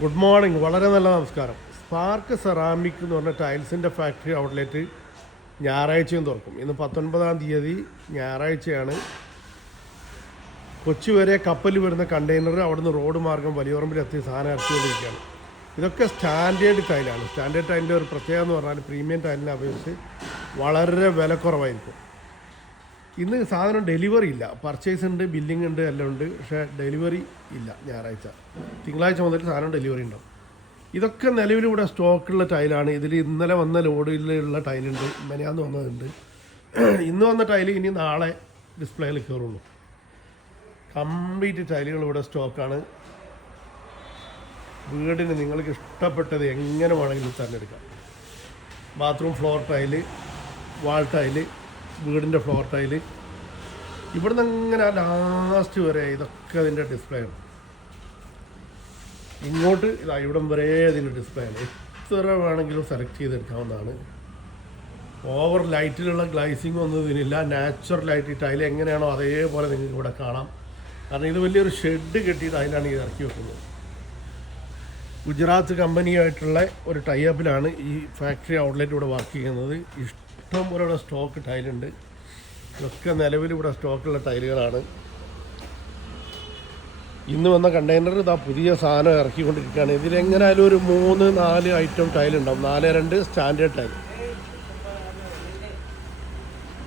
Good morning. വളരെ നല്ല നമസ്കാരം. സ്പാർക്ക് സെറാമിക് എന്ന് പറഞ്ഞ ടൈൽസിൻ്റെ ഫാക്ടറി ഔട്ട്ലെറ്റ് ഞായറാഴ്ചയും തുറക്കും. ഇന്ന് 19-ാം തീയതി ഞായറാഴ്ചയാണ്. കൊച്ചി വരെ കപ്പൽ വരുന്ന കണ്ടെയ്നർ അവിടുന്ന് റോഡ് മാർഗം വലിയപറമ്പിലെത്തി സാധനം ഇറക്കിക്കൊണ്ടിരിക്കുകയാണ്. ഇതൊക്കെ സ്റ്റാൻഡേർഡ് ടൈലാണ്. സ്റ്റാൻഡേർഡ് ടൈലിൻ്റെ ഒരു പ്രത്യേകത എന്ന് പറഞ്ഞാൽ പ്രീമിയം ടൈലിനെ അപേക്ഷിച്ച് വളരെ വില കുറവായിരിക്കും. ഇന്ന് സാധനം ഡെലിവറി ഇല്ല. പർച്ചേസ് ഉണ്ട്, ബില്ലിംഗ് ഉണ്ട്, എല്ലാം ഉണ്ട്. പക്ഷേ ഡെലിവറി ഇല്ല ഞായറാഴ്ച. തിങ്കളാഴ്ച മുതൽ സാധനം ഡെലിവറി ഉണ്ടാവും. ഇതൊക്കെ നിലവിലിവിടെ സ്റ്റോക്കുള്ള ടൈലാണ്. ഇതിൽ ഇന്നലെ വന്ന ലോഡിലുള്ള ടൈലുണ്ട്, മെനയാന്ന് വന്നതുണ്ട്. ഇന്ന് വന്ന ടൈല് ഇനി നാളെ ഡിസ്പ്ലേയിൽ കയറുള്ളൂ. കംപ്ലീറ്റ് ടൈലുകൾ ഇവിടെ സ്റ്റോക്കാണ്. വീടിന് നിങ്ങൾക്ക് ഇഷ്ടപ്പെട്ടത് എങ്ങനെ വേണമെങ്കിലും തിരഞ്ഞെടുക്കാം. ബാത്റൂം ഫ്ലോർ ടൈല്, വാൾ ടൈല്, വീടിൻ്റെ ഫ്ലോർ ടൈല്, ഇവിടുന്ന് അങ്ങനെ ലാസ്റ്റ് വരെ ഇതൊക്കെ അതിൻ്റെ ഡിസ്പ്ലേ ആണ്. ഇങ്ങോട്ട് ഇതാ ഇവിടം വരെ അതിൻ്റെ ഡിസ്പ്ലേ ആണ്. എത്ര വേണമെങ്കിലും സെലക്ട് ചെയ്തെടുക്കാവുന്നതാണ്. ഓവർ ലൈറ്റിലുള്ള ഗ്ലൈസിങ് ഒന്നും ഇതിനില്ല. നാച്ചുറലായിട്ട് ഈ ടൈൽ എങ്ങനെയാണോ അതേപോലെ നിങ്ങൾക്ക് ഇവിടെ കാണാം. കാരണം ഇത് വലിയൊരു ഷെഡ് കെട്ടിയിട്ട് അതിലാണ് ഇത് ഇറക്കി വെക്കുന്നത്. ഗുജറാത്ത് കമ്പനിയായിട്ടുള്ള ഒരു ടൈപ്പിലാണ് ഈ ഫാക്ടറി ഔട്ട്ലെറ്റ് ഇവിടെ വർക്ക് ചെയ്യുന്നത്. ഇഷ്ടം പോലെ സ്റ്റോക്ക് ടൈലുണ്ട്. ഇതൊക്കെ നിലവിലിവിടെ സ്റ്റോക്കുള്ള ടൈലുകളാണ്. ഇന്ന് വന്ന കണ്ടെയ്നർ ഇതാ പുതിയ സാധനം ഇറക്കിക്കൊണ്ടിരിക്കുകയാണ്. ഇതിലെങ്ങനെയായാലും ഒരു 3-4 ഐറ്റം ടൈലുണ്ടാവും. 4-2 സ്റ്റാൻഡേർഡ് ടൈൽ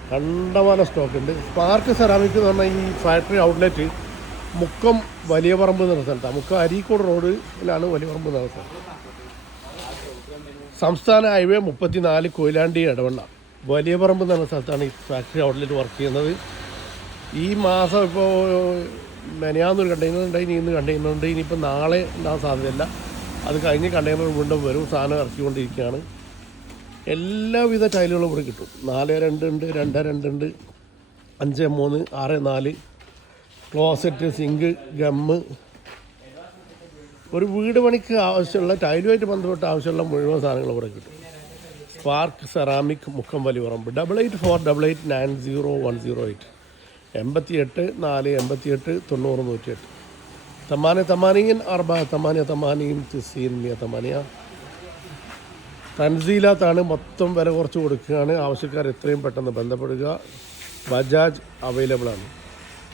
കണ്ടമാനം സ്റ്റോക്കുണ്ട്. സ്പാർക്ക് സെറാമിക് എന്ന് പറഞ്ഞാൽ ഈ ഫാക്ടറി ഔട്ട്ലെറ്റ് മുക്കം വലിയപറമ്പ് എന്ന സ്ഥലത്താണ്. മുക്കം അരീക്കോട് റോഡിലാണ് വലിയപറമ്പ് എന്ന സ്ഥലം. സംസ്ഥാന ഹൈവേ 34 കൊയിലാണ്ടി ഇടവണ്ണ വലിയപറമ്പ് എന്ന സ്ഥലത്താണ് ഈ ഫാക്ടറി ഔട്ട്ലെറ്റ് വർക്ക് ചെയ്യുന്നത്. ഈ മാസം ഇപ്പോൾ മെനയാന്നൊരു കണ്ടെയ്നർ ഉണ്ട്, ഇന്ന് കണ്ടെയ്നർ ഉണ്ട്. ഇനിയിപ്പോൾ നാളെ ഉണ്ടാകാൻ സാധ്യതയില്ല. അത് കഴിഞ്ഞ് കണ്ടെയ്നർ വീണ്ടും വരും. സാധനം ഇറക്കിക്കൊണ്ടിരിക്കുകയാണ്. എല്ലാവിധ ടൈലുകളും ഇവിടെ കിട്ടും. 4-2 ഉണ്ട്, 2-2 ഉണ്ട്, 5-3, 6-4, ക്ലോസറ്റ്, സിങ്ക്, ഗമ്മ്. ഒരു വീട് പണിക്ക് ആവശ്യമുള്ള ടൈലുമായിട്ട് ബന്ധപ്പെട്ട ആവശ്യമുള്ള മുഴുവൻ സാധനങ്ങളും ഇവിടെ കിട്ടും. Spark ceramic, Mukkam Valiyaparamba. 8848900108 88-488-90-108 8-4-4-90-4 തൻസീലാത്താണ്. മൊത്തം വില കുറച്ച് കൊടുക്കുകയാണ്. ആവശ്യക്കാർ എത്രയും പെട്ടെന്ന് ബന്ധപ്പെടുക. ബജാജ് അവൈലബിൾ ആണ്.